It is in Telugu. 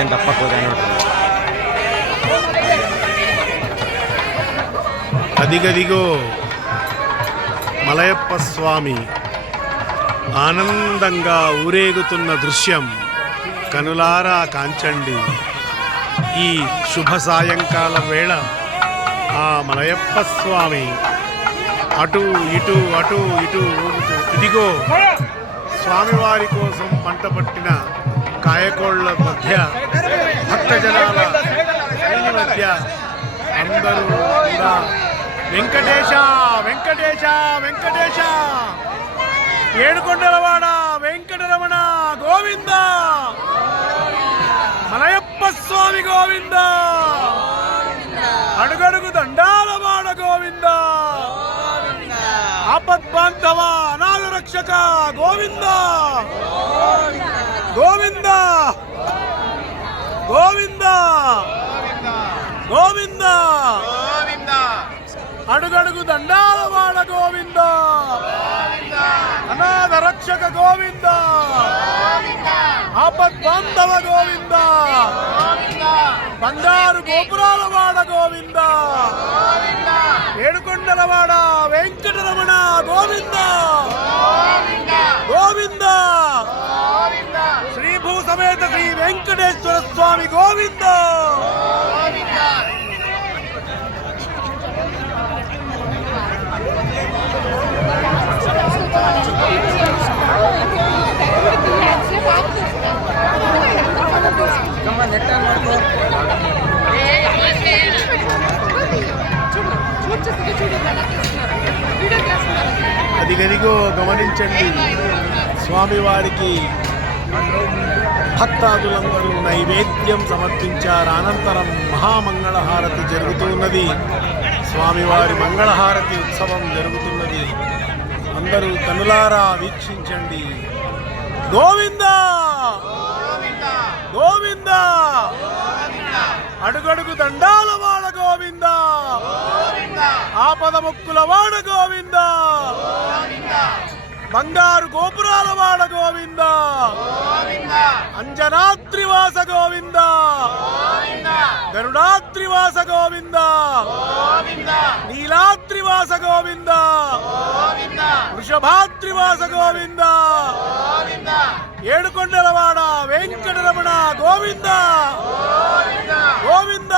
ಮಧ್ಯಾಹ್ನ ದಪ್ಪ ಕೂದ ನೋಡ್ರಿ. అదిగదిగో మలయప్ప స్వామి ఆనందంగా ఊరేగుతున్న దృశ్యం కనులారా కాంచండి. ఈ శుభ సాయంకాల వేళ ఆ మలయప్ప స్వామి అటు ఇటు ఊగుతూ, ఇదిగో స్వామివారి కోసం పంట పట్టిన కాయకోళ్ల మధ్య, భక్తజనాల మధ్య అందరూ కూడా వెంకటేశ వెంకటేశ వెంకటేశ, ఏడుకొండలవాడ వెంకటరమణ గోవింద, మలయప్ప స్వామి గోవింద, అడుగడుగు దండాలవాడ గోవింద, ఆపద్బాంధవ అనాథ రక్షక గోవింద గోవింద గోవింద గోవింద, అడుగడుగు దండాలవాడ గోవింద, అనాథ రక్షక గోవింద, ఆపద్బాంధవ గోవింద, బంగారు గోపురాలవాడ గోవింద, ఏడుకొండలవాడ వెంకటరమణ గోవింద గోవింద, శ్రీభూ సమేత శ్రీ వెంకటేశ్వర స్వామి గోవింద. అదిగదిగో గమనించండి, స్వామివారికి భక్తాదులందరూ నైవేద్యం సమర్పించారు. అనంతరం మహామంగళహారతి జరుగుతున్నది. స్వామివారి మంగళహారతి ఉత్సవం జరుగుతున్నది. అందరూ కనులారా వీక్షించండి. గోవింద గోవింద, అడుగడుగు దండాలవాడ గోవింద, ఆపద ముక్కులవాడ గోవింద, బంగారు గోపురాలవాడ గోవింద, అంజనాద్రివాస గోవింద, గరుడాద్రివాస గోవింద, నీలాద్రివాస గోవింద, వృషభాద్రివాస గోవింద, ఏడుకొండలవాడ వెంకటరమణ గోవింద గోవింద.